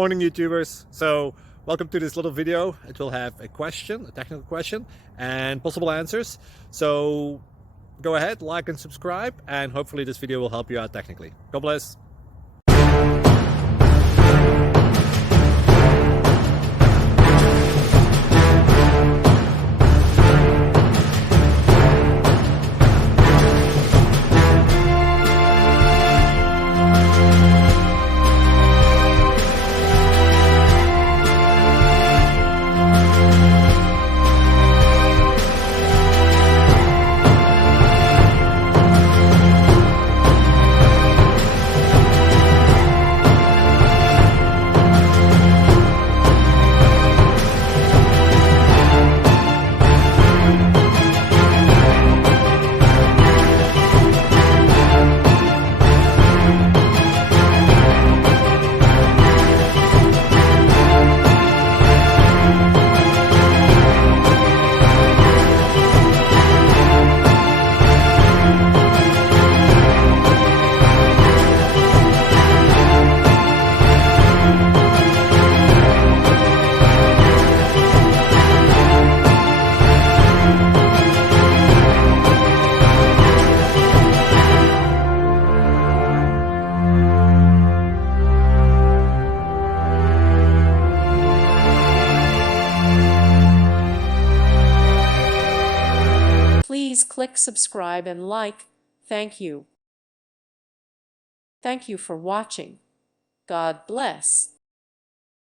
Morning, YouTubers. So welcome to this little video. It will have a question, a technical question, and possible answers. So go ahead, like and subscribe, and hopefully this video will help you out technically. God bless. Please click subscribe and like. Thank you. Thank you for watching. God bless.